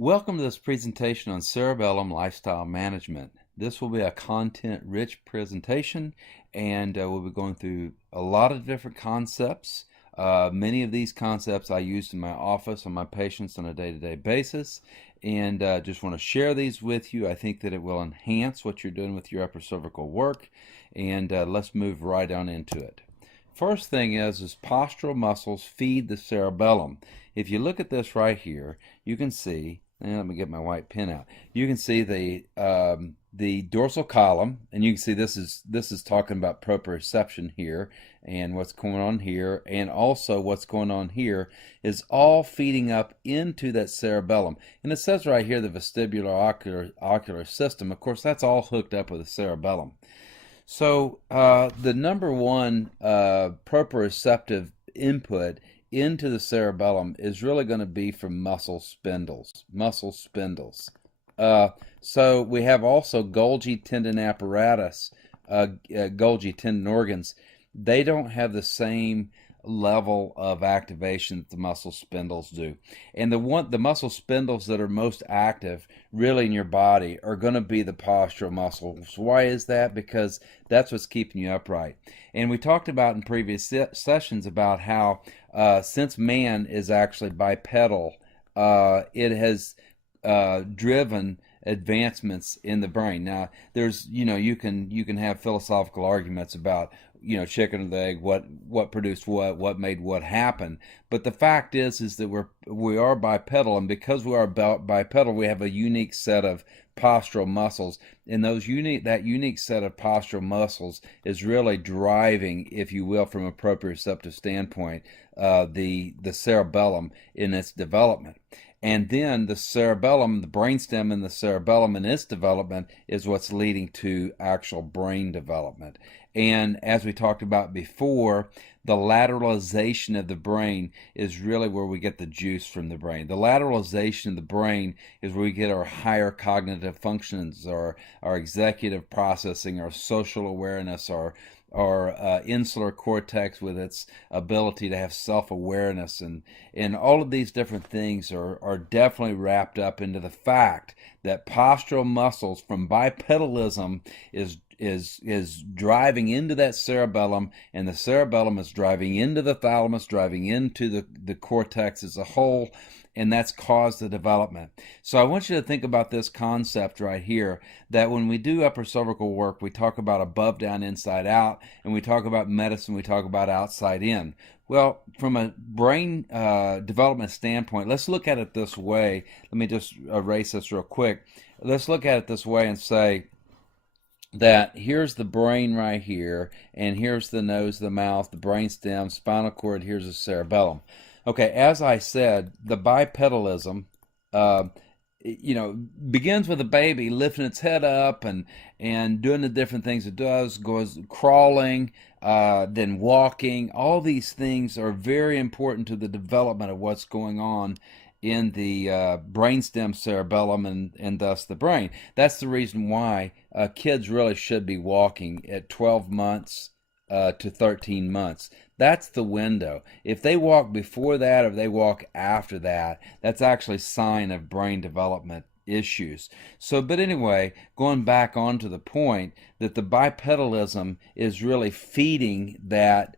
Welcome to this presentation on cerebellum lifestyle management. This will be a content-rich presentation, and we'll be going through a lot of different concepts. Many of these concepts I use in my office on my patients on a day-to-day basis, and just want to share these with you. I think that it will enhance what you're doing with your upper cervical work, and let's move right on into it. First thing is postural muscles feed the cerebellum. If you look at this right here, you can see, and let me get my white pen out. You can see the dorsal column, and you can see this is talking about proprioception here, and what's going on here, and also what's going on here is all feeding up into that cerebellum. And it says right here the vestibular ocular system. Of course, that's all hooked up with the cerebellum. So the number one proprioceptive input into the cerebellum is really going to be from muscle spindles. So we have also Golgi tendon apparatus, Golgi tendon organs. They don't have the same level of activation that the muscle spindles do. And the muscle spindles that are most active really in your body are going to be the postural muscles. Why is that? Because that's what's keeping you upright. And we talked about in previous sessions about how since man is actually bipedal, it has driven advancements in the brain. Now, there's you can have philosophical arguments about chicken or the egg, what produced what made what happen. But the fact is that we are bipedal, and because we are bipedal, we have a unique set of postural muscles, and that unique set of postural muscles is really driving, if you will, from a proprioceptive standpoint, the cerebellum in its development. And then the cerebellum, the brainstem and the cerebellum in its development is what's leading to actual brain development. And as we talked about before, the lateralization of the brain is really where we get the juice from the brain. The lateralization of the brain is where we get our higher cognitive functions, our executive processing, our social awareness, our insular cortex with its ability to have self-awareness, and all of these different things are definitely wrapped up into the fact that postural muscles from bipedalism is driving into that cerebellum, and the cerebellum is driving into the thalamus, driving into the cortex as a whole, and that's caused the development. So I want you to think about this concept right here, that when we do upper cervical work, we talk about above, down, inside, out, and we talk about medicine, we talk about outside in. Well, from a brain development standpoint, let's look at it this way. Let me just erase this real quick. Let's look at it this way and say that here's the brain right here, and here's the nose, the mouth, the brainstem, spinal cord, here's the cerebellum. Okay, as I said, the bipedalism, begins with a baby lifting its head up and doing the different things it does, goes crawling, then walking. All these things are very important to the development of what's going on in the brainstem, cerebellum, and thus the brain. That's the reason why kids really should be walking at 12 months to 13 months. That's the window. If they walk before that or they walk after that, that's actually a sign of brain development issues. So, but anyway, going back on to the point that the bipedalism is really feeding that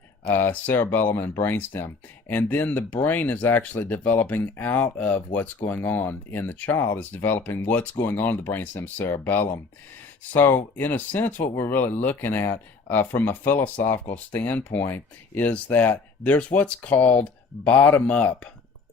cerebellum and brainstem, and then the brain is actually developing out of what's going on in the child, is developing what's going on in the brainstem cerebellum. So in a sense, what we're really looking at from a philosophical standpoint is that there's what's called bottom up.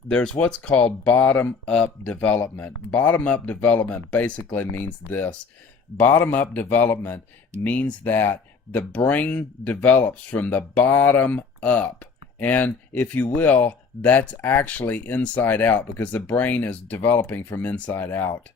There's what's called bottom-up development. Bottom-up development basically means this. Bottom-up development means that the brain develops from the bottom up. And if you will, that's actually inside out, because the brain is developing from inside out.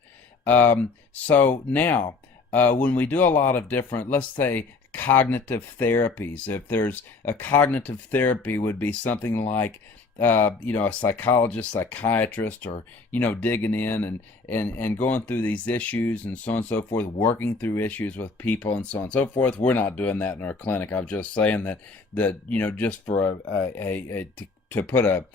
So now, when we do a lot of different, let's say, cognitive therapies, if there's a cognitive therapy would be something like a psychologist, psychiatrist, or digging in and going through these issues and so on and so forth, working through issues with people and so on and so forth. We're not doing that in our clinic. I'm just saying that just for to put a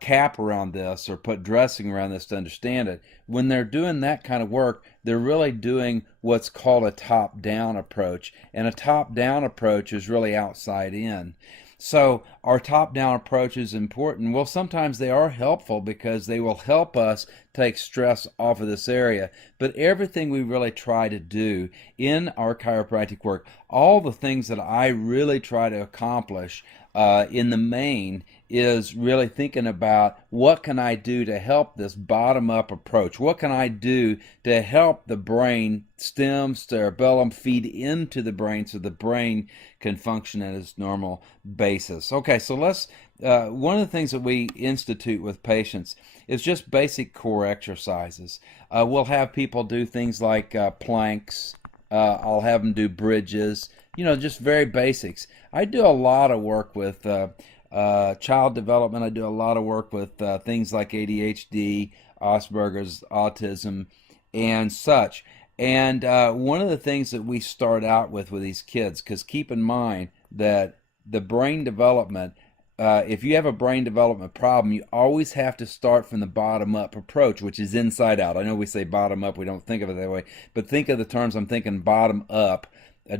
cap around this or put dressing around this to understand it. When they're doing that kind of work, they're really doing what's called a top-down approach. And a top-down approach is really outside in. So our top-down approach is important. Well, sometimes they are helpful because they will help us take stress off of this area. But everything we really try to do in our chiropractic work, all the things that I really try to accomplish in the main is really thinking about what can I do to help this bottom-up approach? What can I do to help the brain stem, cerebellum feed into the brain so the brain can function at its normal basis? Okay, so let's one of the things that we institute with patients is just basic core exercises. We'll have people do things like planks. I'll have them do bridges, just very basics. I do a lot of work with child development. I do a lot of work with things like ADHD, Asperger's, autism, and such. And one of the things that we start out with these kids, because keep in mind that the brain development, if you have a brain development problem, you always have to start from the bottom-up approach, which is inside out. I know we say bottom-up, we don't think of it that way, but think of the terms I'm thinking bottom-up.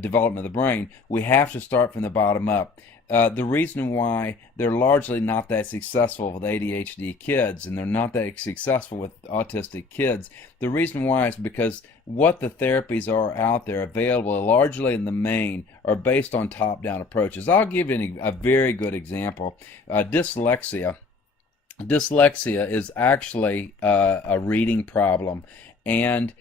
Development of the brain, we have to start from the bottom up. The reason why they're largely not that successful with ADHD kids and they're not that successful with autistic kids, the reason why is because what the therapies are out there available largely in the main are based on top-down approaches. I'll give you a very good example. Dyslexia. Dyslexia is actually a reading problem, and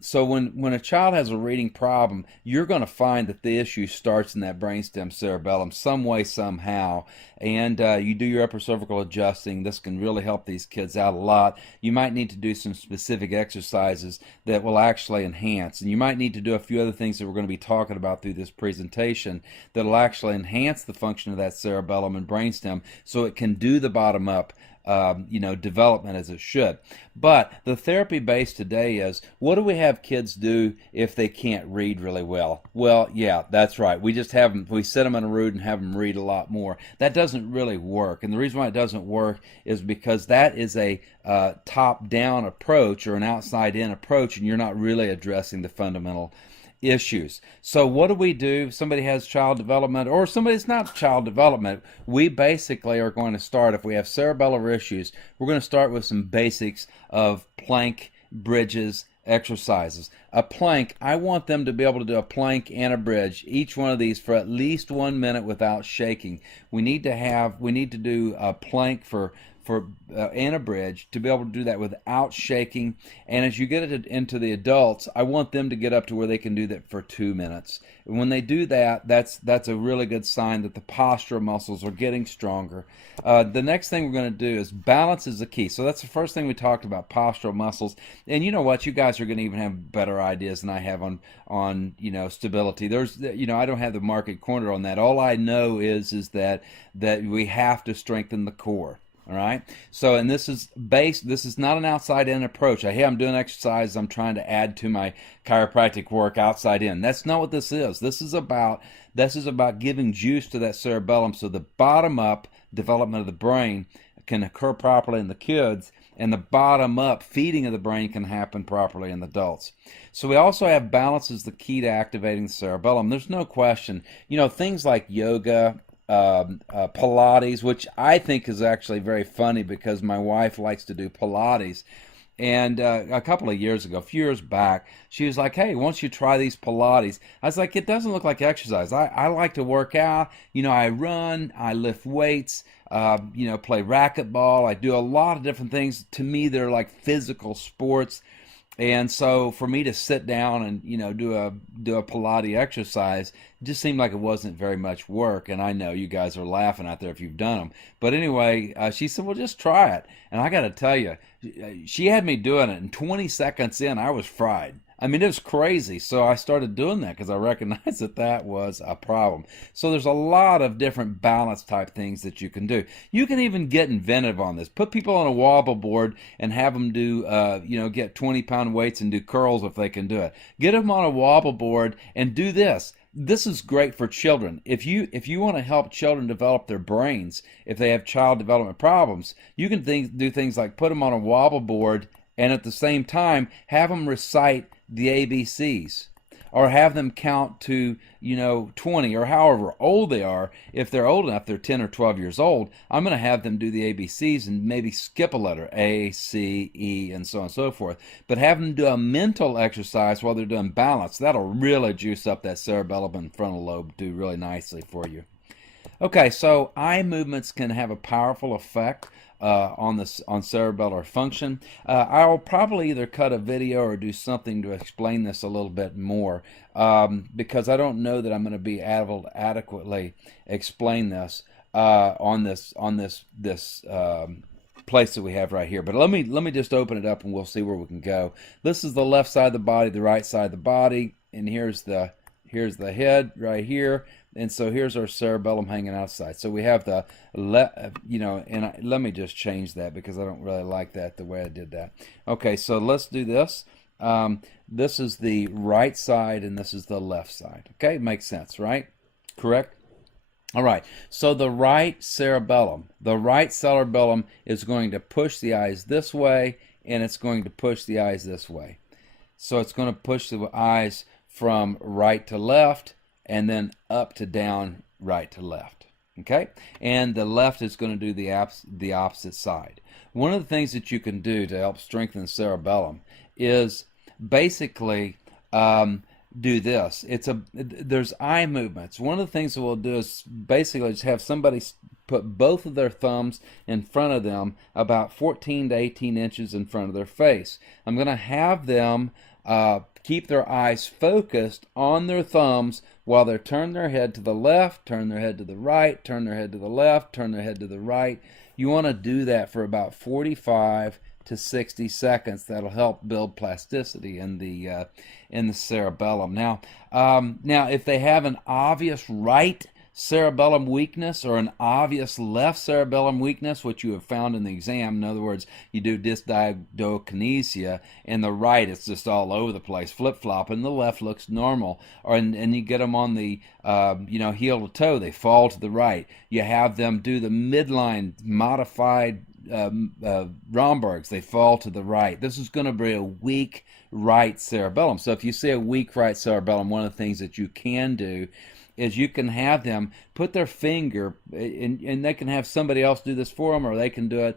so when a child has a reading problem, you're going to find that the issue starts in that brainstem cerebellum some way, somehow. And you do your upper cervical adjusting. This can really help these kids out a lot. You might need to do some specific exercises that will actually enhance. And you might need to do a few other things that we're going to be talking about through this presentation that will actually enhance the function of that cerebellum and brainstem so it can do the bottom up development as it should. But the therapy base today is, what do we have kids do if they can't read really well? Well, yeah, that's right. We just have them, we sit them in a room and have them read a lot more. That doesn't really work. And the reason why it doesn't work is because that is a top-down approach or an outside-in approach, and you're not really addressing the fundamental issues. So what do? If somebody has child development or somebody's not child development, we basically are going to start, if we have cerebellar issues, we're going to start with some basics of plank, bridges, exercises. A plank, I want them to be able to do a plank and a bridge, each one of these for at least 1 minute without shaking. We need to do a plank and a bridge to be able to do that without shaking. And as you get it into the adults, I want them to get up to where they can do that for 2 minutes. And when they do that, that's a really good sign that the postural muscles are getting stronger. The next thing we're going to do is balance is the key. So that's the first thing we talked about, postural muscles. And you know what? You guys are going to even have better ideas than I have on stability. I don't have the market corner on that. All I know is that we have to strengthen the core. All right. So, and this is not an outside-in approach. Hey, I'm doing exercise. I'm trying to add to my chiropractic work outside in. That's not what this is. This is about giving juice to that cerebellum so the bottom-up development of the brain can occur properly in the kids, and the bottom-up feeding of the brain can happen properly in the adults. So we also have balance is the key to activating the cerebellum. There's no question. Things like yoga, Pilates, which I think is actually very funny because my wife likes to do Pilates. And a few years back, she was like, hey, why don't you try these Pilates? I was like, it doesn't look like exercise. I like to work out. I run, I lift weights, play racquetball. I do a lot of different things. To me, they're like physical sports. And so for me to sit down and do a Pilates exercise just seemed like it wasn't very much work. And I know you guys are laughing out there if you've done them. But anyway, she said, well, just try it. And I got to tell you, she had me doing it, and 20 seconds in, I was fried. I mean, it was crazy. So I started doing that because I recognized that that was a problem. So there's a lot of different balance type things that you can do. You can even get inventive on this. Put people on a wobble board and have them do, get 20-pound weights and do curls if they can do it. Get them on a wobble board and do this. This is great for children. If you want to help children develop their brains, if they have child development problems, you can do things like put them on a wobble board and at the same time have them recite the ABCs, or have them count to 20 or however old they are. If they're old enough, they're 10 or 12 years old, I'm going to have them do the ABCs and maybe skip a letter, A, C, E, and so on and so forth. But have them do a mental exercise while they're doing balance. That'll really juice up that cerebellum and frontal lobe, do really nicely for you. Okay, so eye movements can have a powerful effect on cerebellar function. I'll probably either cut a video or do something to explain this a little bit more, because I don't know that I'm going to be able to adequately explain this on this place that we have right here. But let me just open it up and we'll see where we can go. This is the left side of the body, the right side of the body, and here's the head right here. And so here's our cerebellum hanging outside. So we have the let me just change that because I don't really like that the way I did that. Okay, so let's do this. This is the right side and this is the left side. Okay, makes sense, right? Correct? All right, so the right cerebellum is going to push the eyes this way, and it's going to push the eyes this way. So it's going to push the eyes from right to left, and then up to down, right to left. Okay, and the left is going to do the opposite side. One of the things that you can do to help strengthen the cerebellum is basically do this. There's eye movements. One of the things that we'll do is basically just have somebody put both of their thumbs in front of them about 14 to 18 inches in front of their face. I'm going to have them keep their eyes focused on their thumbs while they turn their head to the left, turn their head to the right, turn their head to the left, turn their head to the right. You want to do that for about 45 to 60 seconds. That'll help build plasticity in the cerebellum. Now, if they have an obvious right cerebellum weakness or an obvious left cerebellum weakness, which you have found in the exam, in other words, you do dysdiadochokinesia, and the right is just all over the place, flip-flop, and the left looks normal, and you get them on the heel to toe, they fall to the right. You have them do the midline modified Rombergs, they fall to the right. This is going to be a weak right cerebellum. So if you see a weak right cerebellum, one of the things that you can do is you can have them put their finger, and they can have somebody else do this for them, or they can do it,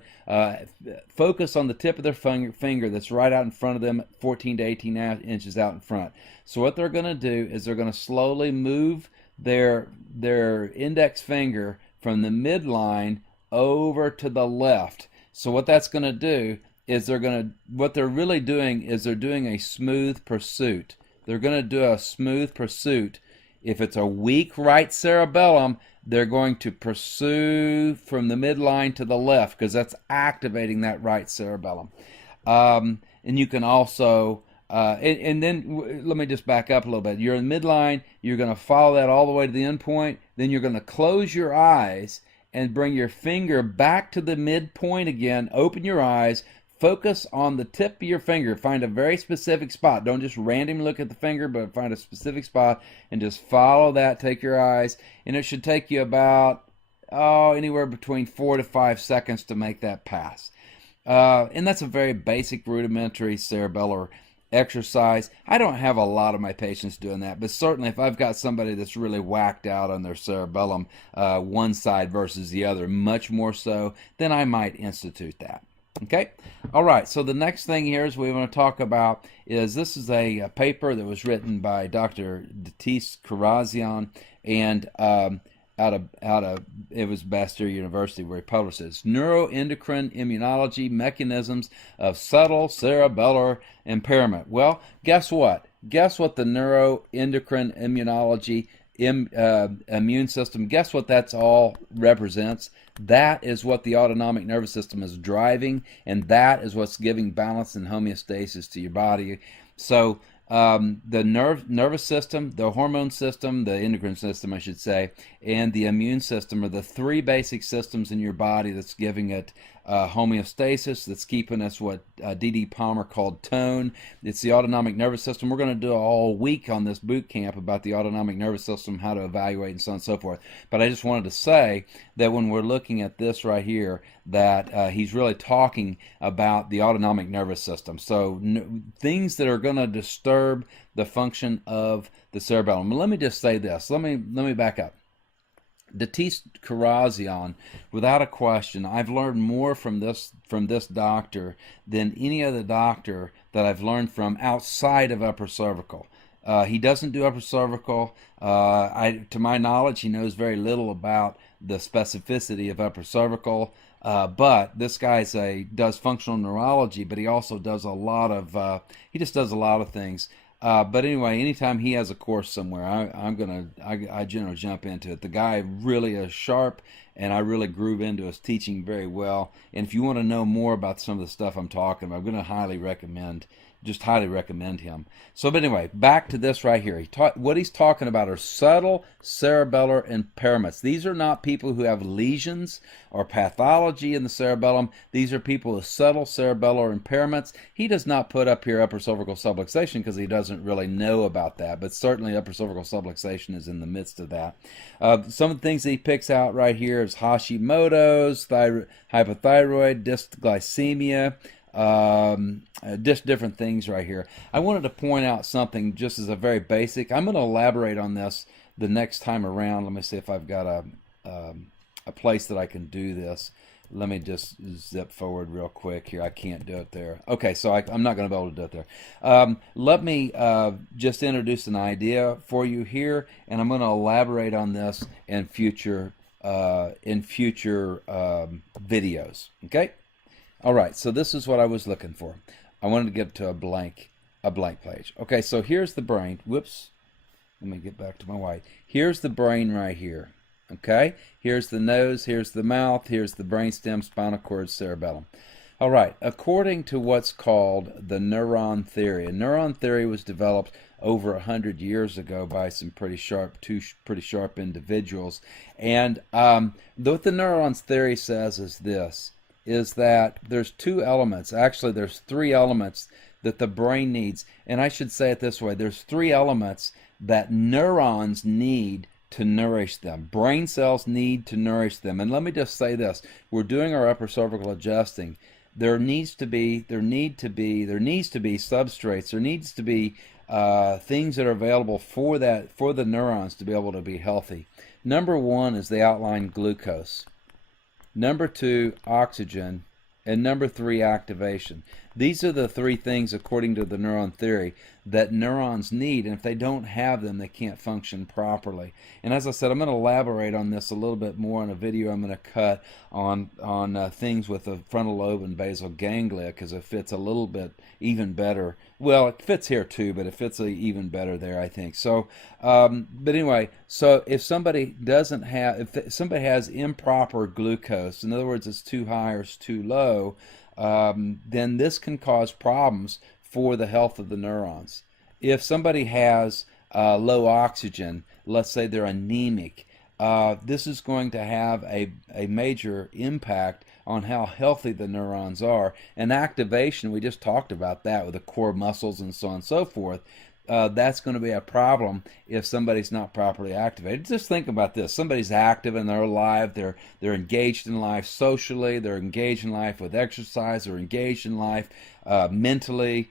focus on the tip of their finger that's right out in front of them, 14 to 18 inches out in front. So what they're going to do is they're going to slowly move their index finger from the midline over to the left. So what that's going to do is what they're really doing is they're doing a smooth pursuit. They're going to do a smooth pursuit. If it's a weak right cerebellum, they're going to pursue from the midline to the left because that's activating that right cerebellum. And you can also, and then let me just back up a little bit. You're in midline, you're going to follow that all the way to the end point, then you're going to close your eyes and bring your finger back to the midpoint again, open your eyes, focus on the tip of your finger. Find a very specific spot. Don't just randomly look at the finger, but find a specific spot and just follow that. Take your eyes, and it should take you about anywhere between 4 to 5 seconds to make that pass. And that's a very basic rudimentary cerebellar exercise. I don't have a lot of my patients doing that, but certainly if I've got somebody that's really whacked out on their cerebellum, one side versus the other, much more so, then I might institute that. Okay, all right, so the next thing here is we want to talk about is this is a paper that was written by Dr. Datis Karazian, and it was Bastyr University where he published this. Neuroendocrine Immunology Mechanisms of Subtle Cerebellar Impairment. Well, guess what? Guess what the neuroendocrine immunology immune system, guess what that's all represents? That is what the autonomic nervous system is driving, and that is what's giving balance and homeostasis to your body. So The nervous system, the hormone system, the endocrine system, I should say, and the immune system are the three basic systems in your body that's giving it homeostasis, that's keeping us what D.D. Palmer called tone. It's the autonomic nervous system. We're going to do a whole week on this boot camp about the autonomic nervous system, how to evaluate, and so on and so forth. But I just wanted to say that when we're looking at this right here, that he's really talking about the autonomic nervous system. So things that are going to disturb the function of the cerebellum. Let me just say this. Let me back up. Datis Karazian, without a question, I've learned more from this doctor than any other doctor that I've learned from outside of upper cervical. He doesn't do upper cervical. To my knowledge, he knows very little about the specificity of upper cervical. But this guy does functional neurology, but he also does a lot of he just does a lot of things. But anyway, anytime he has a course somewhere, I generally jump into it. The guy really is sharp, and I really groove into his teaching very well. And if you want to know more about some of the stuff I'm talking about, I'm going to highly recommend him. So, but anyway, back to this right here. What he's talking about are subtle cerebellar impairments. These are not people who have lesions or pathology in the cerebellum. These are people with subtle cerebellar impairments. He does not put up here upper cervical subluxation because he doesn't really know about that, but certainly upper cervical subluxation is in the midst of that. Some of the things that he picks out right here is Hashimoto's, hypothyroid, dysglycemia, just different things right here. I wanted to point out something just as a very basic. I'm going to elaborate on this the next time around. Let me see if I've got a place that I can do this. Let me just zip forward real quick here. I can't do it there. Okay, so I'm not going to be able to do it there. Let me just introduce an idea for you here, and I'm going to elaborate on this in future videos. Okay. All right, so this is what I was looking for. I wanted to get to a blank page. Okay, so here's the brain. Whoops. Let me get back to my white. Here's the brain right here. Okay? Here's the nose, here's the mouth, here's the brainstem, spinal cord, cerebellum. All right, according to what's called the neuron theory, and neuron theory was developed over 100 years ago by some two pretty sharp individuals. And what the neurons theory says is that there's two elements. Actually, there's three elements that the brain needs. And I should say it this way. There's three elements that neurons need to nourish them. Brain cells need to nourish them. And let me just say this. We're doing our upper cervical adjusting. There needs to be substrates. There needs to be things that are available for the neurons to be able to be healthy. Number one is the outlined glucose. Number two, oxygen. And number three, activation. These are the three things, according to the neuron theory, that neurons need. And if they don't have them, they can't function properly. And as I said, I'm going to elaborate on this a little bit more in a video I'm going to cut on things with the frontal lobe and basal ganglia, because it fits a little bit even better. Well, it fits here too, but it fits even better there, I think. So, but anyway, so if somebody if somebody has improper glucose, in other words, it's too high or it's too low, then this can cause problems for the health of the neurons. If somebody has low oxygen, let's say they're anemic, this is going to have a major impact on how healthy the neurons are. And activation, we just talked about that with the core muscles and so on and so forth. That's going to be a problem if somebody's not properly activated. Just think about this. Somebody's active and they're alive. They're engaged in life socially. They're engaged in life with exercise. They're engaged in life mentally,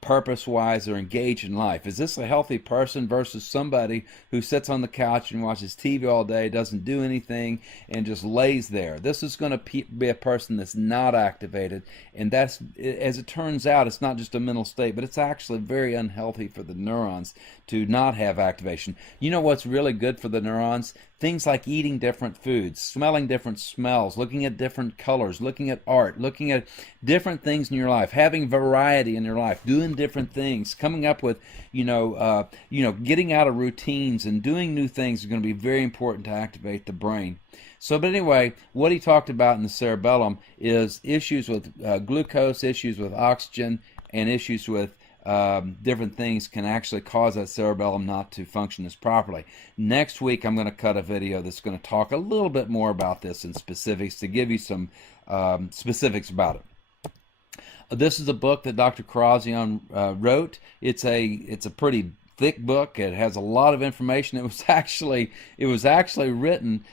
purpose-wise. They're engaged in life. Is this a healthy person versus somebody who sits on the couch and watches TV all day, doesn't do anything, and just lays there? This is going to be a person that's not activated, and that's, as it turns out, it's not just a mental state, but it's actually very unhealthy for the neurons to not have activation. You know what's really good for the neurons? Things like eating different foods, smelling different smells, looking at different colors, looking at art, looking at different things in your life, having variety in your life, doing different things, coming up with, getting out of routines and doing new things is going to be very important to activate the brain. So, but anyway, what he talked about in the cerebellum is issues with glucose, issues with oxygen, and issues with different things can actually cause that cerebellum not to function as properly. Next week, I'm going to cut a video that's going to talk a little bit more about this in specifics to give you some specifics about it. This is a book that Dr. Karazian wrote. It's a pretty thick book. It has a lot of information. It was actually written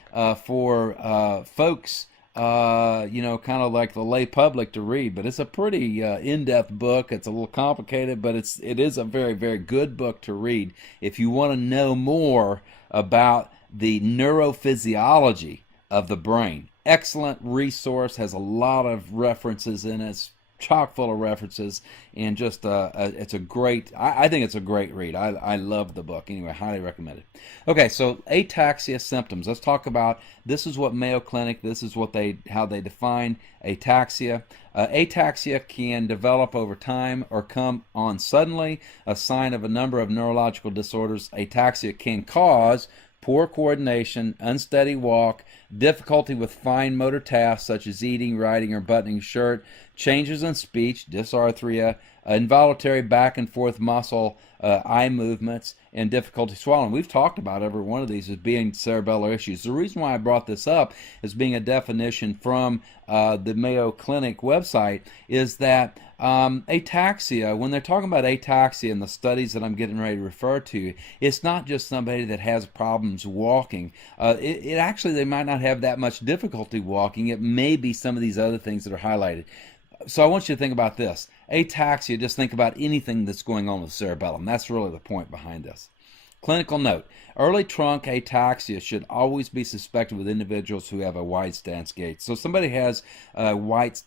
for folks, kind of like the lay public to read. But it's a pretty in-depth book. It's a little complicated, but it is a very, very good book to read if you want to know more about the neurophysiology of the brain. Excellent resource. Has a lot of references in it. It's chock full of references, and just it's a great, I think it's a great read. I love the book. Anyway, highly recommend it. Okay, so ataxia symptoms. Let's talk about, this is what Mayo Clinic, this is what how they define ataxia. Ataxia can develop over time or come on suddenly, a sign of a number of neurological disorders. Ataxia can cause poor coordination, unsteady walk, difficulty with fine motor tasks such as eating, writing, or buttoning a shirt, changes in speech, dysarthria, involuntary back and forth muscle, eye movements, and difficulty swallowing. We've talked about every one of these as being cerebellar issues. The reason why I brought this up as being a definition from the Mayo Clinic website is that ataxia, when they're talking about ataxia in the studies that I'm getting ready to refer to, it's not just somebody that has problems walking. It actually, they might not have that much difficulty walking. It may be some of these other things that are highlighted. So I want you to think about this. Ataxia, just think about anything that's going on with the cerebellum. That's really the point behind this. Clinical note. Early trunk ataxia should always be suspected with individuals who have a wide stance gait. So somebody has a wide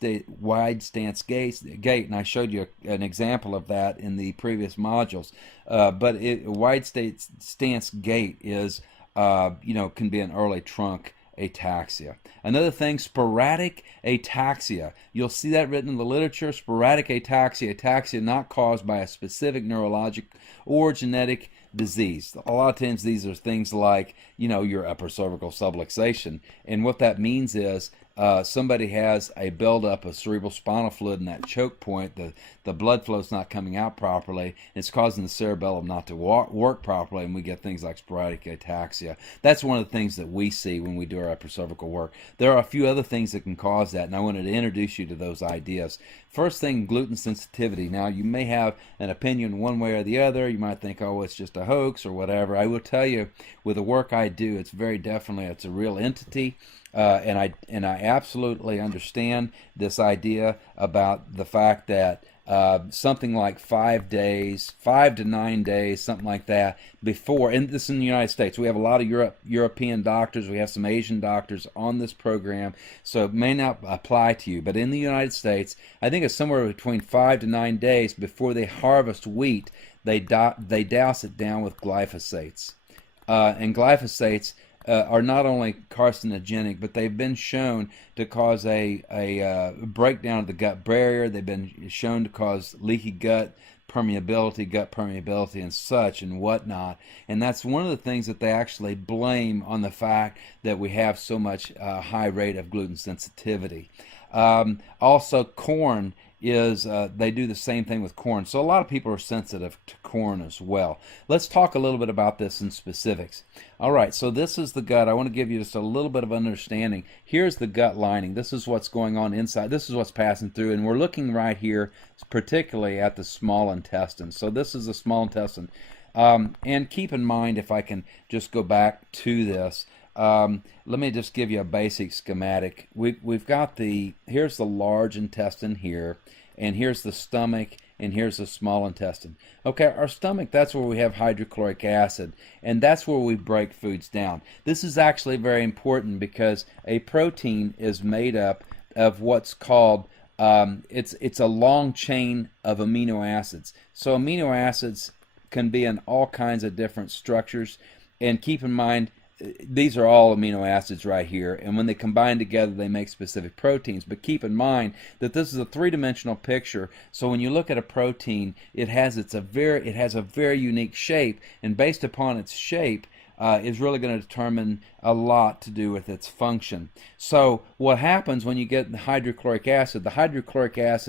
stance gait, and I showed you an example of that in the previous modules. But wide stance gait is, can be an early trunk ataxia. Another thing, sporadic ataxia. You'll see that written in the literature. Sporadic ataxia not caused by a specific neurologic or genetic disease. A lot of times these are things like, your upper cervical subluxation. And what that means is somebody has a buildup of cerebral spinal fluid in that choke point. The blood flow's not coming out properly. It's causing the cerebellum not to work properly, and we get things like sporadic ataxia. That's one of the things that we see when we do our upper cervical work. There are a few other things that can cause that, and I wanted to introduce you to those ideas. First thing, gluten sensitivity. Now, you may have an opinion one way or the other. You might think, oh, it's just a hoax or whatever. I will tell you, with the work I do, it's very definitely, it's a real entity. And I absolutely understand this idea about the fact that something like 5 to 9 days, something like that, before, and this is in the United States. We have a lot of European doctors, we have some Asian doctors on this program, so it may not apply to you, but in the United States, I think it's somewhere between 5 to 9 days before they harvest wheat, they douse it down with glyphosates. And glyphosates are not only carcinogenic, but they've been shown to cause a breakdown of the gut barrier. They've been shown to cause leaky gut permeability, and such and whatnot. And that's one of the things that they actually blame on the fact that we have so much high rate of gluten sensitivity. Also, corn is, they do the same thing with corn. So a lot of people are sensitive to corn as well. Let's talk a little bit about this in specifics. All right, so this is the gut. I want to give you just a little bit of understanding. Here's the gut lining. This is what's going on inside. This is what's passing through, and we're looking right here particularly at the small intestine. So this is the small intestine. And keep in mind, if I can just go back to this, let me just give you a basic schematic. We've got here's the large intestine here, and here's the stomach, and here's the small intestine. Okay, our stomach, that's where we have hydrochloric acid, and that's where we break foods down. This is actually very important because a protein is made up of what's called, it's a long chain of amino acids. So amino acids can be in all kinds of different structures, and keep in mind, these are all amino acids right here, and when they combine together they make specific proteins. But keep in mind that this is a three-dimensional picture, so when you look at a protein, it has a very unique shape, and based upon its shape, is really going to determine a lot to do with its function. So what happens when you get the hydrochloric acid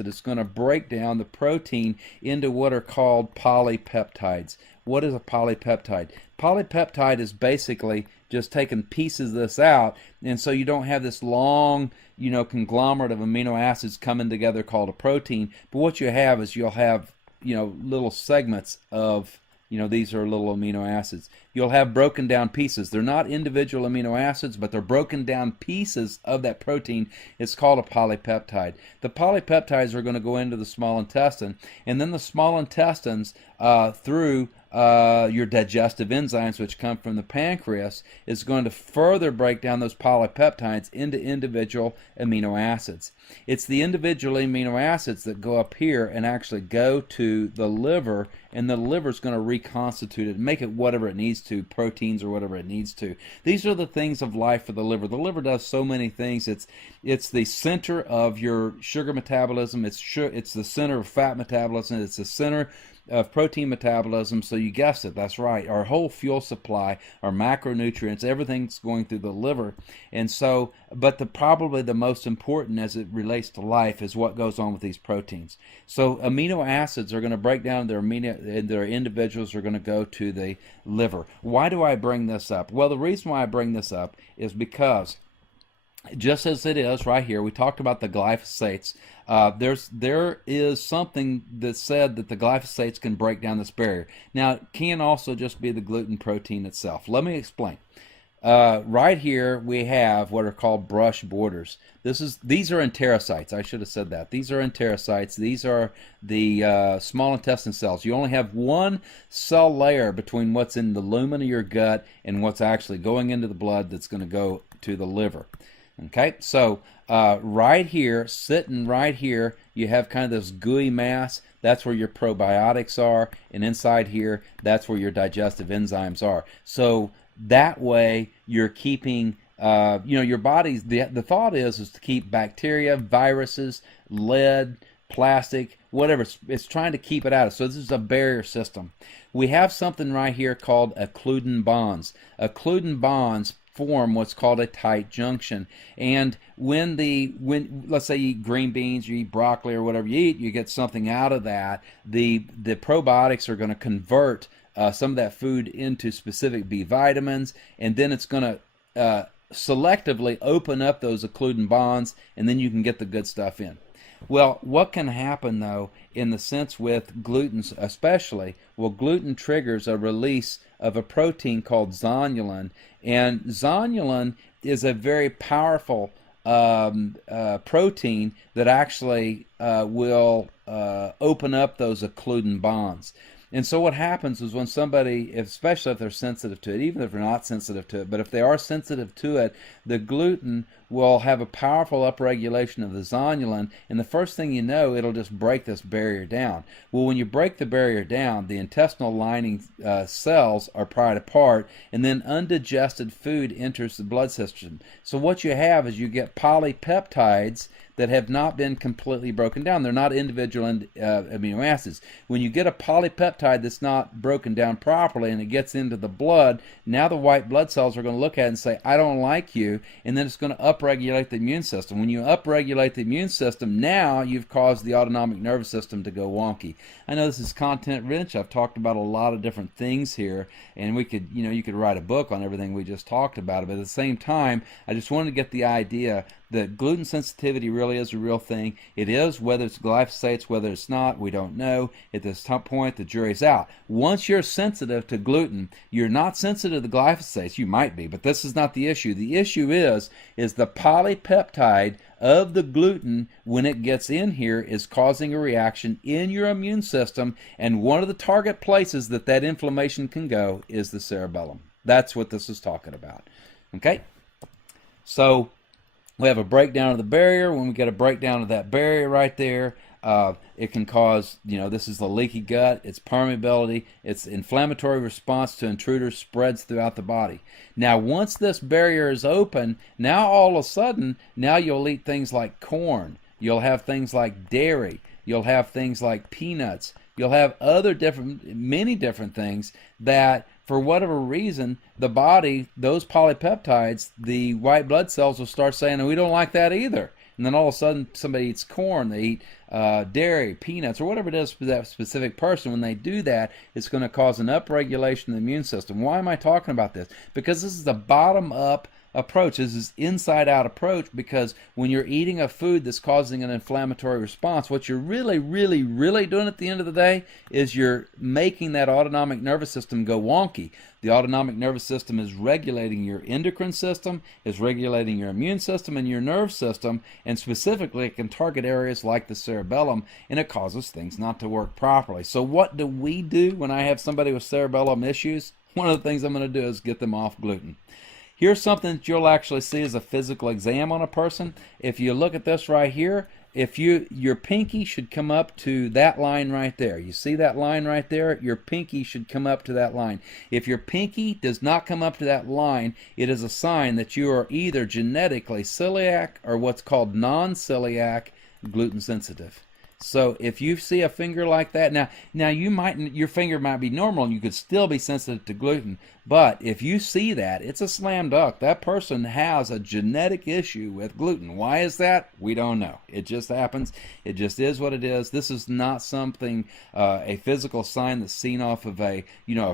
is going to break down the protein into what are called polypeptides. What is a polypeptide? Polypeptide is basically just taking pieces of this out, and so you don't have this long, conglomerate of amino acids coming together called a protein. But what you have is you'll have, little segments of, these are little amino acids. You'll have broken down pieces. They're not individual amino acids, but they're broken down pieces of that protein. It's called a polypeptide. The polypeptides are going to go into the small intestine, and then the small intestines, through your digestive enzymes, which come from the pancreas, is going to further break down those polypeptides into individual amino acids. It's the individual amino acids that go up here and actually go to the liver, and the liver is going to reconstitute it and make it whatever it needs to, proteins or whatever it needs to. These are the things of life for the liver. The liver does so many things. It's the center of your sugar metabolism. It's the center of fat metabolism. It's the center of protein metabolism. So you guessed it, that's right. Our whole fuel supply, our macronutrients, everything's going through the liver. And so, but probably the most important as it relates to life is what goes on with these proteins. So amino acids are going to break down their individuals are going to go to the liver. Why do I bring this up? Well, the reason why I bring this up is because just as it is right here, we talked about the glyphosates. There is something that said that the glyphosates can break down this barrier. Now, it can also just be the gluten protein itself. Let me explain. Right here we have what are called brush borders. These are enterocytes. I should have said that. These are enterocytes. These are the small intestine cells. You only have one cell layer between what's in the lumen of your gut and what's actually going into the blood that's going to go to the liver. Okay, so right here, sitting right here, you have kind of this gooey mass. That's where your probiotics are, and inside here, that's where your digestive enzymes are. So that way, you're keeping, your body's. The thought is to keep bacteria, viruses, lead, plastic, whatever. It's trying to keep it out. So this is a barrier system. We have something right here called occludin bonds. Occludin bonds form what's called a tight junction, and when let's say you eat green beans, you eat broccoli or whatever you eat, you get something out of that. The probiotics are going to convert some of that food into specific B vitamins, and then it's going to selectively open up those occludin bonds, and then you can get the good stuff in. Well, what can happen, though, in the sense with gluten especially? Well, gluten triggers a release of a protein called zonulin, and zonulin is a very powerful protein that actually will open up those occludin bonds. And so what happens is when somebody, especially if they're sensitive to it, even if they're not sensitive to it, but if they are sensitive to it, the gluten will have a powerful upregulation of the zonulin, and the first thing you know, it'll just break this barrier down. Well, when you break the barrier down, the intestinal lining cells are pried apart, and then undigested food enters the blood system. So what you have is you get polypeptides that have not been completely broken down. They're not individual amino acids. When you get a polypeptide that's not broken down properly and it gets into the blood, now the white blood cells are going to look at it and say, I don't like you, and then it's going to upregulate the immune system. When you upregulate the immune system, now you've caused the autonomic nervous system to go wonky. I know this is content rich. I've talked about a lot of different things here, and we could, you could write a book on everything we just talked about. But at the same time, I just wanted to get the idea that gluten sensitivity really is a real thing. It is, whether it's glyphosates, whether it's not, we don't know. At this point, the jury's out. Once you're sensitive to gluten, you're not sensitive to glyphosates. You might be, but this is not the issue. The issue is the polypeptide of the gluten, when it gets in here, is causing a reaction in your immune system, and one of the target places that inflammation can go is the cerebellum. That's what this is talking about. Okay? So we have a breakdown of the barrier. When we get a breakdown of that barrier right there, it can cause, this is the leaky gut, its permeability, its inflammatory response to intruders spreads throughout the body. Now, once this barrier is open, now all of a sudden, now you'll eat things like corn. You'll have things like dairy. You'll have things like peanuts. You'll have many different things that for whatever reason, the body, those polypeptides, the white blood cells will start saying, "Oh, we don't like that either." And then all of a sudden, somebody eats corn, they eat dairy, peanuts, or whatever it is for that specific person. When they do that, it's going to cause an upregulation of the immune system. Why am I talking about this? Because this is the bottom-up approach. This is inside-out approach, because when you're eating a food that's causing an inflammatory response, what you're really, really, really doing at the end of the day is you're making that autonomic nervous system go wonky. The autonomic nervous system is regulating your endocrine system, is regulating your immune system and your nerve system, and specifically it can target areas like the cerebellum, and it causes things not to work properly. So what do we do when I have somebody with cerebellum issues? One of the things I'm going to do is get them off gluten. Here's something that you'll actually see as a physical exam on a person. If you look at this right here, your pinky should come up to that line right there. You see that line right there? Your pinky should come up to that line. If your pinky does not come up to that line, it is a sign that you are either genetically celiac or what's called non-celiac gluten sensitive. So if you see a finger like that, now your finger might be normal and you could still be sensitive to gluten, but if you see that, it's a slam dunk. That person has a genetic issue with gluten. Why is that? We don't know. It just happens. It just is what it is. This is not something, a physical sign that's seen off of a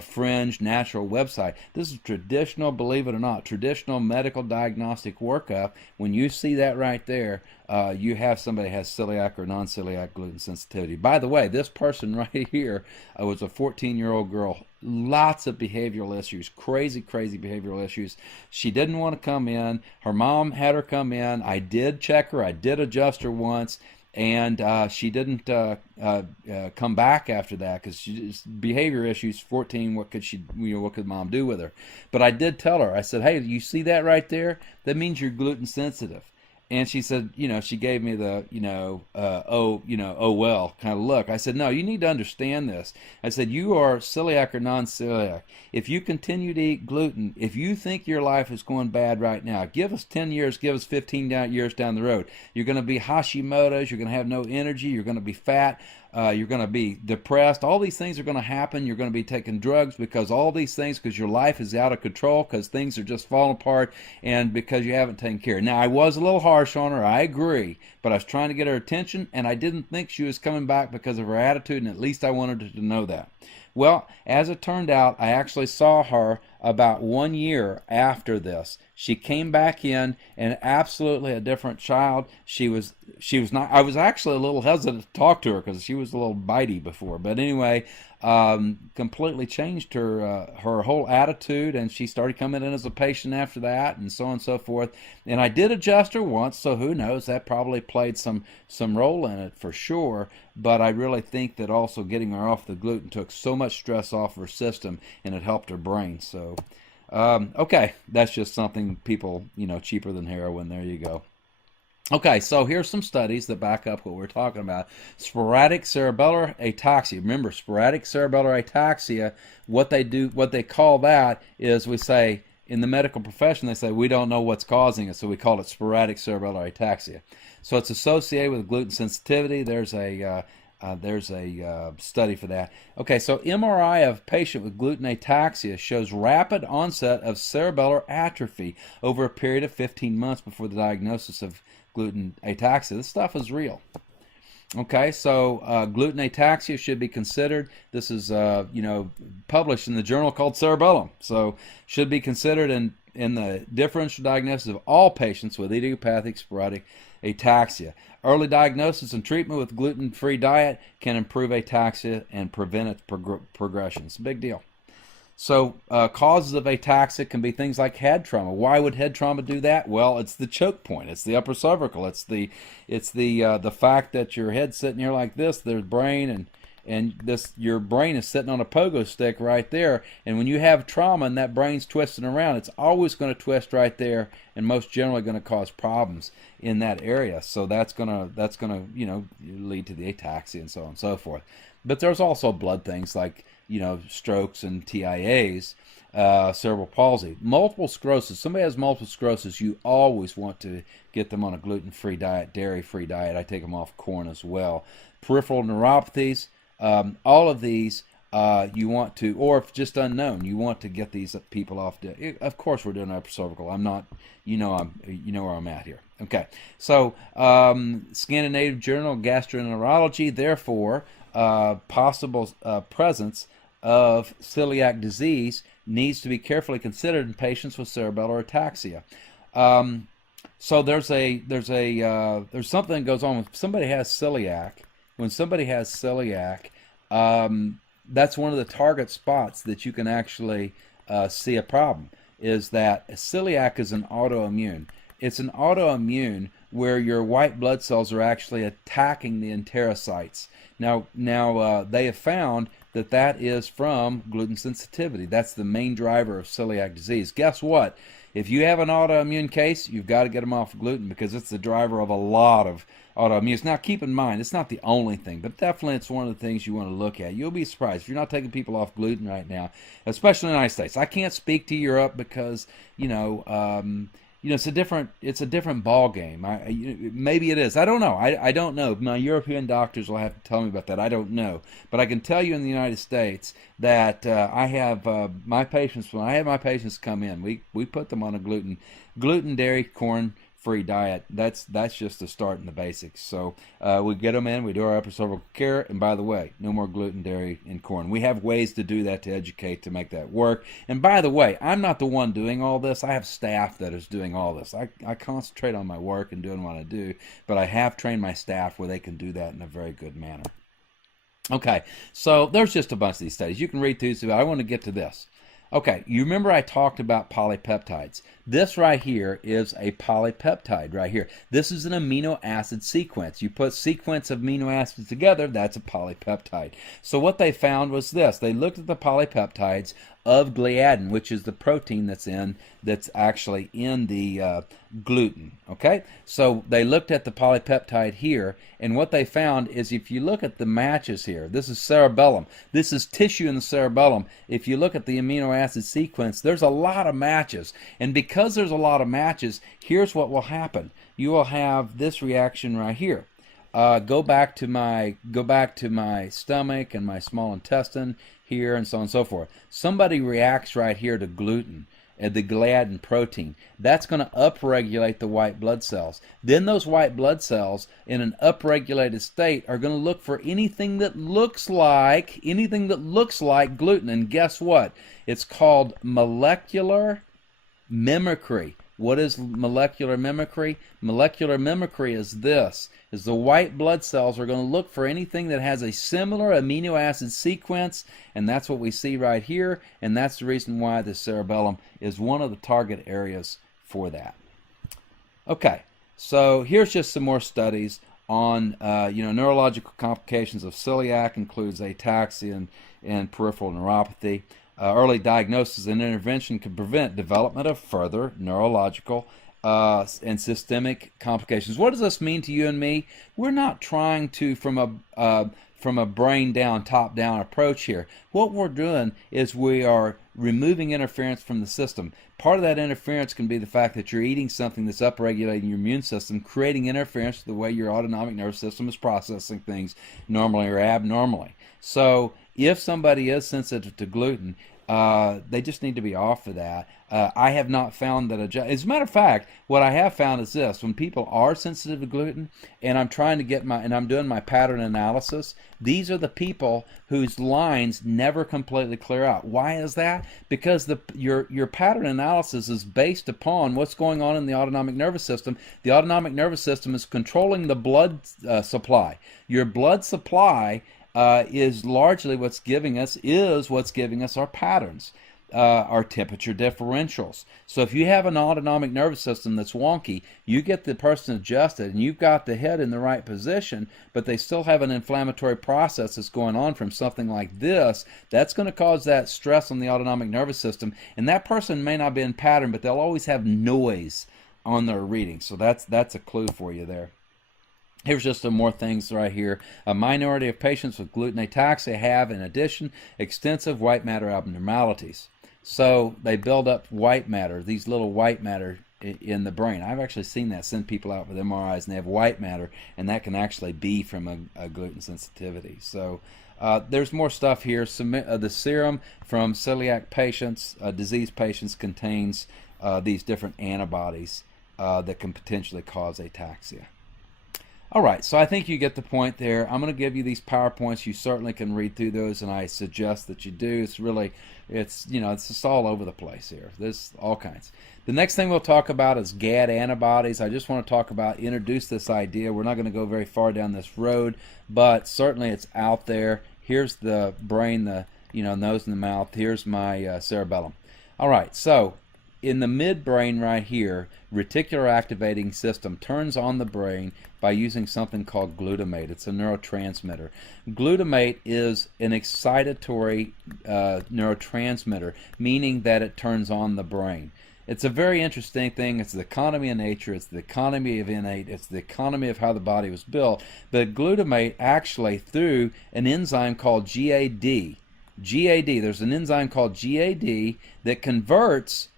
fringe natural website. This is traditional, believe it or not, traditional medical diagnostic workup. When you see that right there, you have somebody has celiac or non-celiac gluten sensitivity. By the way, this person right here was a 14-year-old girl. Lots of behavioral issues, crazy behavioral issues. She didn't want to come in. Her mom had her come in. I did check her. I did adjust her once. And she didn't come back after that because behavior issues. 14. What could mom do with her? But I did tell her. I said, "Hey, you see that right there? That means you're gluten sensitive." And she said, she gave me the, oh well kind of look. I said, "No, you need to understand this." I said, "You are celiac or non-celiac. If you continue to eat gluten, if you think your life is going bad right now, give us 10 years, give us 15 years down the road. You're going to be Hashimoto's, you're going to have no energy, you're going to be fat, you're going to be depressed. All these things are going to happen. You're going to be taking drugs because your life is out of control, because things are just falling apart, and because you haven't taken care." Now, I was a little harsh on her, I agree, but I was trying to get her attention, and I didn't think she was coming back because of her attitude, and at least I wanted her to know that. Well, as it turned out, I actually saw her about 1 year after this. She came back in, and absolutely a different child. She was not. I was actually a little hesitant to talk to her because she was a little bitey before. But anyway, completely changed her whole attitude, and she started coming in as a patient after that, and so on and so forth. And I did adjust her once, so who knows? That probably played some role in it for sure. But I really think that also getting her off the gluten took so much stress off her system, and it helped her brain. So, okay, that's just something people, cheaper than heroin. There you go. Okay, so here's some studies that back up what we're talking about. Sporadic cerebellar ataxia. Remember, sporadic cerebellar ataxia, what they call that is, we say, in the medical profession, they say, we don't know what's causing it, so we call it sporadic cerebellar ataxia. So it's associated with gluten sensitivity. There's a study for that. Okay, so MRI of patient with gluten ataxia shows rapid onset of cerebellar atrophy over a period of 15 months before the diagnosis of gluten ataxia. This stuff is real. Okay, so gluten ataxia should be considered. This is, published in the journal called Cerebellum. So should be considered in the differential diagnosis of all patients with idiopathic sporadic ataxia. Early diagnosis and treatment with gluten-free diet can improve ataxia and prevent its progression. It's a big deal. So causes of ataxia can be things like head trauma. Why would head trauma do that? Well, it's the choke point. It's the upper cervical. It's the fact that your head's sitting here like this. There's brain and your brain is sitting on a pogo stick right there. And when you have trauma and that brain's twisting around, it's always going to twist right there, and most generally going to cause problems in that area. So that's gonna lead to the ataxia and so on and so forth. But there's also blood things like strokes and TIAs, cerebral palsy, multiple sclerosis. Somebody has multiple sclerosis, you always want to get them on a gluten-free diet, dairy-free diet. I take them off corn as well. Peripheral neuropathies, all of these You want to, or if just unknown, you want to get these people off. Of course, we're doing upper cervical. I'm not, you know where I'm at here. Okay, so Scandinavian Journal of Gastroenterology, therefore, possible presence of celiac disease needs to be carefully considered in patients with cerebellar ataxia. So there's something that goes on when somebody has celiac. When somebody has celiac, that's one of the target spots that you can actually see a problem. Is that celiac is an autoimmune. It's an autoimmune where your white blood cells are actually attacking the enterocytes. Now they have found that is from gluten sensitivity. That's the main driver of celiac disease. Guess what? If you have an autoimmune case, you've got to get them off gluten because it's the driver of a lot of autoimmunes. Now, keep in mind, it's not the only thing, but definitely it's one of the things you want to look at. You'll be surprised if you're not taking people off gluten right now, especially in the United States. I can't speak to Europe because, it's a different ball game. Maybe it is. I don't know. I don't know. My European doctors will have to tell me about that. I don't know. But I can tell you in the United States that I have my patients. When I have my patients come in, we put them on a gluten, dairy, corn-free diet. That's just the start in the basics. So we get them in. We do our upper cervical care. And by the way, no more gluten, dairy, and corn. We have ways to do that, to educate, to make that work. And by the way, I'm not the one doing all this. I have staff that is doing all this. I concentrate on my work and doing what I do, but I have trained my staff where they can do that in a very good manner. Okay, so there's just a bunch of these studies. You can read through, so I want to get to this. Okay, you remember I talked about polypeptides. This right here is a polypeptide right here. This is an amino acid sequence. You put sequence of amino acids together, that's a polypeptide. So what they found was this. They looked at the polypeptides of gliadin, which is the protein that's actually in the gluten. Okay, so they looked at the polypeptide here, and what they found is if you look at the matches here, this is cerebellum. This is tissue in the cerebellum. If you look at the amino acid sequence, there's a lot of matches, and because there's a lot of matches, here's what will happen. You will have this reaction right here. Go back to my stomach and my small intestine here, and so on and so forth. Somebody reacts right here to gluten, the gliadin protein. That's going to upregulate the white blood cells. Then those white blood cells, in an upregulated state, are going to look for anything that looks like gluten. And guess what? It's called molecular mimicry. What is molecular mimicry? Molecular mimicry is this, is the white blood cells are going to look for anything that has a similar amino acid sequence, and that's what we see right here, and that's the reason why the cerebellum is one of the target areas for that. Okay, so here's just some more studies on neurological complications of celiac, includes ataxia and peripheral neuropathy. Early diagnosis and intervention can prevent development of further neurological and systemic complications. What does this mean to you and me? We're not trying to, from a brain down, top down approach here. What we're doing is we are removing interference from the system. Part of that interference can be the fact that you're eating something that's upregulating your immune system, creating interference with the way your autonomic nervous system is processing things normally or abnormally. So if somebody is sensitive to gluten, they just need to be off of that. I have not found that as a matter of fact, what I have found is this: when people are sensitive to gluten, and I'm trying to I'm doing my pattern analysis, these are the people whose lines never completely clear out. Why is that? Because your pattern analysis is based upon what's going on in the autonomic nervous system. The autonomic nervous system is controlling the blood supply. Your blood supply is largely what's giving us our patterns, our temperature differentials. So if you have an autonomic nervous system that's wonky, you get the person adjusted and you've got the head in the right position, but they still have an inflammatory process that's going on from something like this, that's going to cause that stress on the autonomic nervous system, and that person may not be in pattern, but they'll always have noise on their reading. So that's a clue for you there. Here's just some more things right here. A minority of patients with gluten ataxia have, in addition, extensive white matter abnormalities. So they build up white matter, these little white matter in the brain. I've actually seen that, send people out with MRIs and they have white matter, and that can actually be from a gluten sensitivity. So there's more stuff here. The serum from celiac patients, disease patients, contains these different antibodies that can potentially cause ataxia. All right, so I think you get the point there. I'm going to give you these PowerPoints. You certainly can read through those, and I suggest that you do. It's just all over the place here. There's all kinds. The next thing we'll talk about is GAD antibodies. I just want to talk about, introduce this idea. We're not going to go very far down this road, but certainly it's out there. Here's the brain, the nose and the mouth. Here's my cerebellum. All right, so in the midbrain right here, reticular activating system turns on the brain by using something called glutamate. It's a neurotransmitter. Glutamate is an excitatory neurotransmitter, meaning that it turns on the brain. It's a very interesting thing. It's the economy of nature. It's the economy of innate. It's the economy of how the body was built. But glutamate actually, through an enzyme called GAD, there's an enzyme called GAD that converts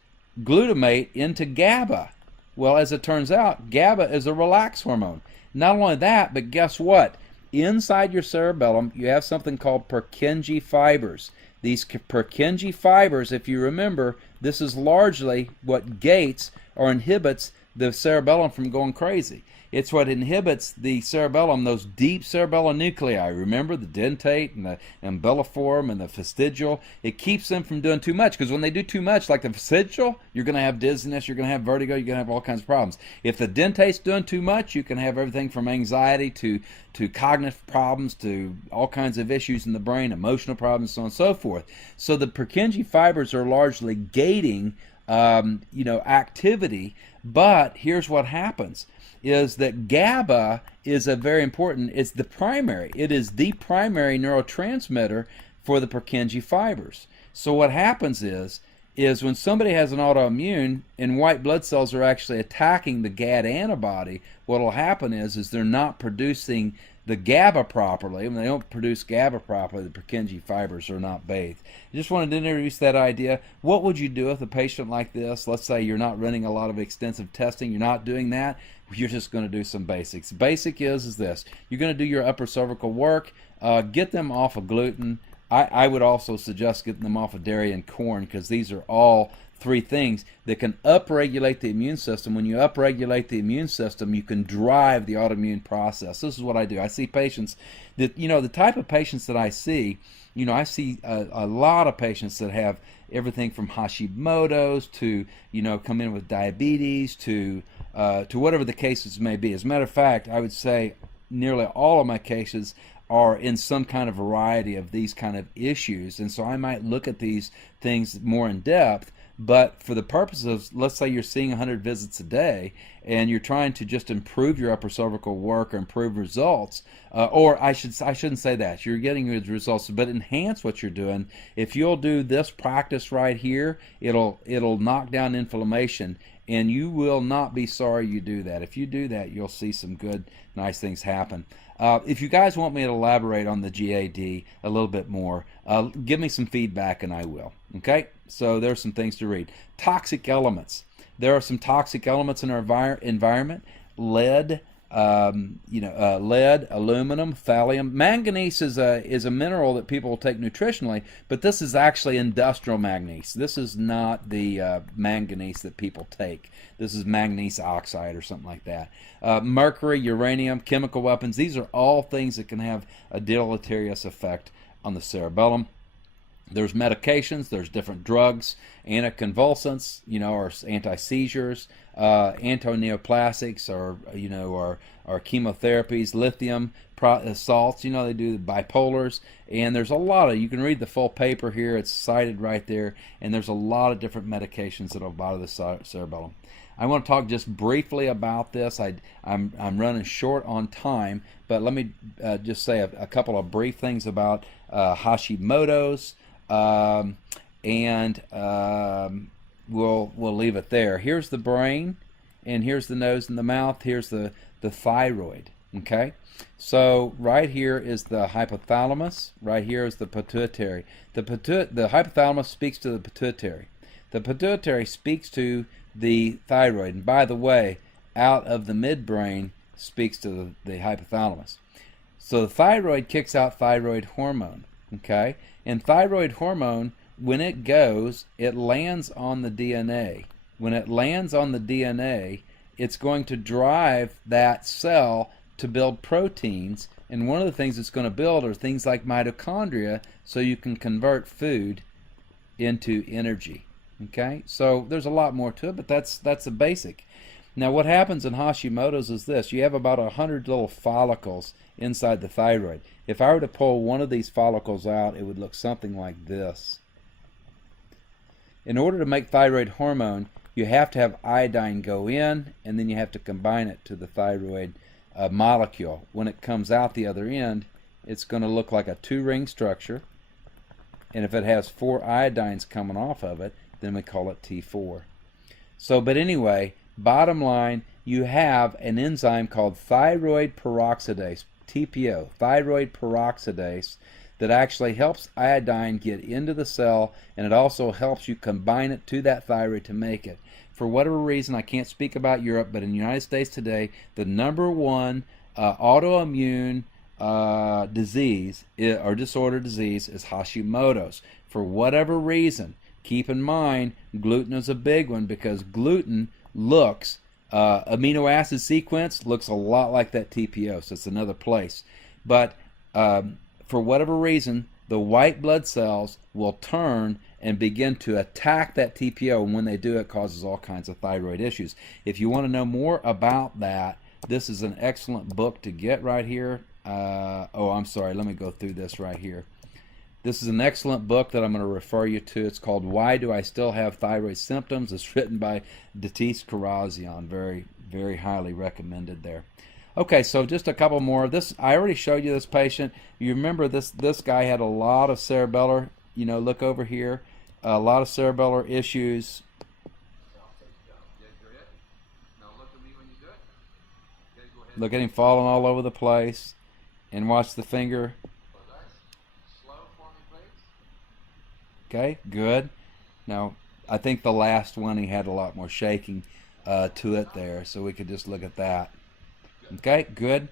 glutamate into GABA. Well, as it turns out, GABA is a relax hormone. Not only that, but guess what? Inside your cerebellum, you have something called Purkinje fibers. These Purkinje fibers, if you remember, this is largely what gates or inhibits the cerebellum from going crazy. It's what inhibits the cerebellum, those deep cerebellar nuclei. Remember the dentate and the umbelliform and the fastigial? It keeps them from doing too much, because when they do too much, like the fastigial, you're going to have dizziness, you're going to have vertigo, you're going to have all kinds of problems. If the dentate's doing too much, you can have everything from anxiety to cognitive problems to all kinds of issues in the brain, emotional problems, so on and so forth. So the Purkinje fibers are largely gating activity, but here's what happens. Is that GABA is it is the primary neurotransmitter for the Purkinje fibers. So what happens is when somebody has an autoimmune and white blood cells are actually attacking the GAD antibody, what will happen is they're not producing the GABA properly. When they don't produce GABA properly, the Purkinje fibers are not bathed. I just wanted to introduce that idea. What would you do with a patient like this? Let's say you're not running a lot of extensive testing, you're not doing that, you're just going to do some basics. Basic is this. You're going to do your upper cervical work, get them off of gluten. I would also suggest getting them off of dairy and corn, because these are all three things that can upregulate the immune system. When you upregulate the immune system, you can drive the autoimmune process. This is what I do. I see patients that, the type of patients that I see, I see a lot of patients that have everything from Hashimoto's to, come in with diabetes to whatever the cases may be. As a matter of fact, I would say nearly all of my cases are in some kind of variety of these kind of issues, and so I might look at these things more in depth. But for the purpose of, let's say you're seeing 100 visits a day and you're trying to just improve your upper cervical work or improve results, or I shouldn't say that, you're getting good results, but enhance what you're doing. If you'll do this practice right here, it'll knock down inflammation, and you will not be sorry you do that. If you do that, you'll see some good, nice things happen. If you guys want me to elaborate on the GAD a little bit more, give me some feedback and I will. Okay? So there's some things to read. Toxic elements. There are some toxic elements in our environment. Lead, lead, aluminum, thallium. Manganese is a mineral that people will take nutritionally, but this is actually industrial manganese. This is not the manganese that people take. This is manganese oxide or something like that. Mercury, uranium, chemical weapons. These are all things that can have a deleterious effect on the cerebellum. There's medications, there's different drugs, anticonvulsants, or anti-seizures, anti-neoplastics, or chemotherapies, lithium salts, they do the bipolars, and there's a lot of, you can read the full paper here, it's cited right there, and there's a lot of different medications that will bother the cerebellum. I want to talk just briefly about this. I'm running short on time, but let me just say a couple of brief things about Hashimoto's, and we'll leave it there. Here's the brain, and here's the nose and the mouth. Here's the thyroid. Okay, so right here is the hypothalamus. Right here is the pituitary. The hypothalamus speaks to the pituitary. The pituitary speaks to the thyroid, and by the way, out of the midbrain speaks to the hypothalamus. So the thyroid kicks out thyroid hormone, okay? And thyroid hormone, when it goes, it lands on the DNA. When it lands on the DNA, it's going to drive that cell to build proteins, and one of the things it's going to build are things like mitochondria, so you can convert food into energy. Okay, so there's a lot more to it, but that's a basic. Now what happens in Hashimoto's is this: you have about 100 little follicles inside the thyroid. If I were to pull one of these follicles out, it would look something like this. In order to make thyroid hormone, you have to have iodine go in, and then you have to combine it to the thyroid molecule. When it comes out the other end, it's going to look like a two-ring structure, and if it has 4 iodines coming off of it, then we call it T4. So, but anyway, bottom line, you have an enzyme called thyroid peroxidase, TPO, thyroid peroxidase, that actually helps iodine get into the cell, and it also helps you combine it to that thyroid to make it. For whatever reason, I can't speak about Europe, but in the United States today, the #1 autoimmune disease or disorder disease is Hashimoto's. For whatever reason, keep in mind, gluten is a big one, because gluten looks, amino acid sequence looks a lot like that TPO, so it's another place. But for whatever reason, the white blood cells will turn and begin to attack that TPO, and when they do, it causes all kinds of thyroid issues. If you want to know more about that, this is an excellent book to get right here. I'm sorry, let me go through this right here. This is an excellent book that I'm going to refer you to. It's called Why Do I Still Have Thyroid Symptoms? It's written by Datis Karazian. Very, very highly recommended there. Okay, so just a couple more. This, I already showed you this patient. You remember this guy had a lot of cerebellar, look over here, a lot of cerebellar issues. Look at him falling all over the place, and watch the finger. Okay, good. Now, I think the last one he had a lot more shaking to it there, so we could just look at that. Okay, good.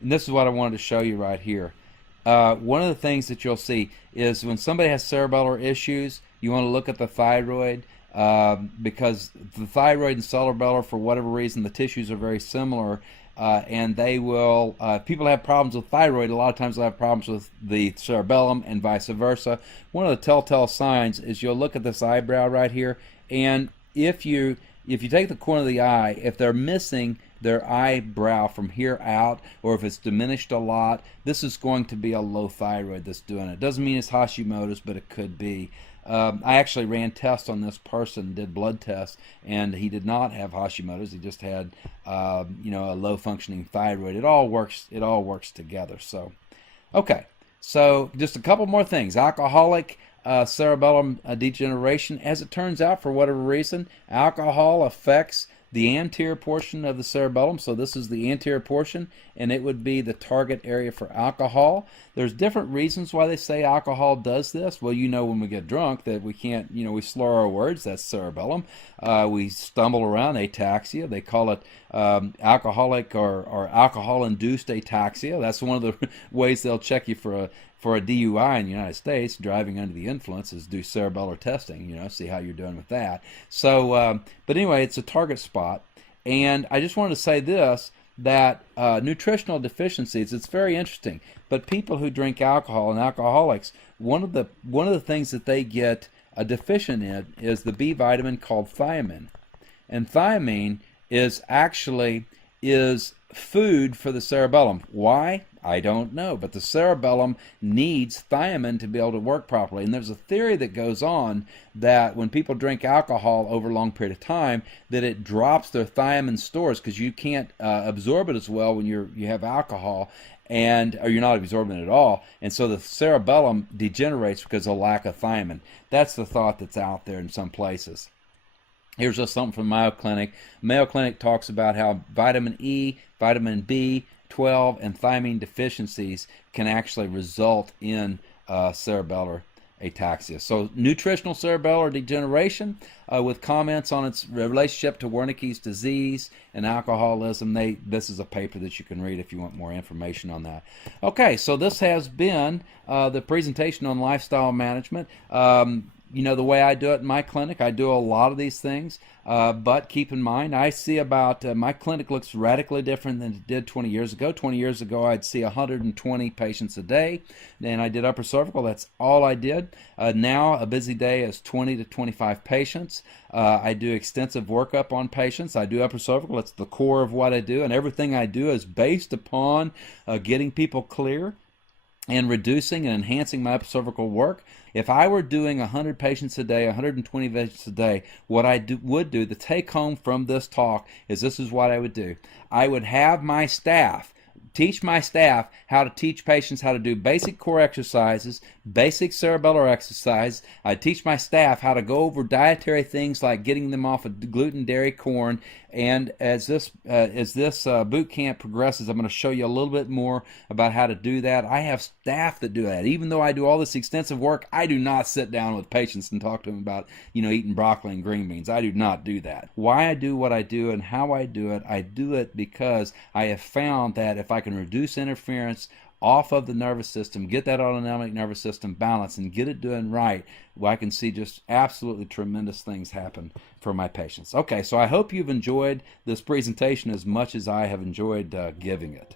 And this is what I wanted to show you right here. One of the things that you'll see is when somebody has cerebellar issues, you want to look at the thyroid, because the thyroid and cerebellar, for whatever reason, the tissues are very similar, and they will, people have problems with thyroid, a lot of times they'll have problems with the cerebellum and vice versa. One of the telltale signs is you'll look at this eyebrow right here, and if you take the corner of the eye, if they're missing their eyebrow from here out, or if it's diminished a lot, this is going to be a low thyroid that's doing it. Doesn't mean it's Hashimoto's, but it could be. I actually ran tests on this person, did blood tests, and he did not have Hashimoto's. He just had, a low functioning thyroid. It all works together. So, okay. So just a couple more things. Alcoholic cerebellum degeneration. As it turns out, for whatever reason, alcohol affects the anterior portion of the cerebellum. So this is the anterior portion, and it would be the target area for alcohol. There's different reasons why they say alcohol does this. Well, when we get drunk that we can't, we slur our words. That's cerebellum. We stumble around, ataxia. They call it alcoholic or alcohol-induced ataxia. That's one of the ways they'll check you for a DUI in the United States. Driving under the influence is do cerebellar testing, see how you're doing with that. So, but anyway, it's a target spot. And I just wanted to say this, that nutritional deficiencies, it's very interesting, but people who drink alcohol and alcoholics, one of the things that they get deficient in is the B vitamin called thiamine. And thiamine is food for the cerebellum. Why? I don't know, but the cerebellum needs thiamine to be able to work properly. And there's a theory that goes on that when people drink alcohol over a long period of time, that it drops their thiamine stores, because you can't absorb it as well when you have alcohol, or you're not absorbing it at all. And so the cerebellum degenerates because of lack of thiamine. That's the thought that's out there in some places. Here's just something from Mayo Clinic. Mayo Clinic talks about how vitamin E, vitamin B12, and thiamine deficiencies can actually result in cerebellar ataxia. So nutritional cerebellar degeneration, with comments on its relationship to Wernicke's disease and alcoholism. This is a paper that you can read if you want more information on that. Okay, so this has been the presentation on lifestyle management. You know, the way I do it in my clinic, I do a lot of these things, but keep in mind, I see about, my clinic looks radically different than it did 20 years ago. 20 years ago, I'd see 120 patients a day, and I did upper cervical. That's all I did. Now, a busy day is 20 to 25 patients. I do extensive workup on patients. I do upper cervical. It's the core of what I do, and everything I do is based upon getting people clear and reducing and enhancing my cervical work. If I were doing 100 patients a day, 120 patients a day, what I would do, the take home from this talk is this is what I would do. I would have my staff teach my staff how to teach patients how to do basic core exercises, basic cerebellar exercise. I teach my staff how to go over dietary things like getting them off of gluten, dairy, corn. And as this boot camp progresses, I'm going to show you a little bit more about how to do that. I have staff that do that. Even though I do all this extensive work, I do not sit down with patients and talk to them about, eating broccoli and green beans. I do not do that. Why I do what I do and how I do it because I have found that if I can reduce interference off of the nervous system, get that autonomic nervous system balanced, and get it doing right, well, I can see just absolutely tremendous things happen for my patients. Okay, so I hope you've enjoyed this presentation as much as I have enjoyed giving it.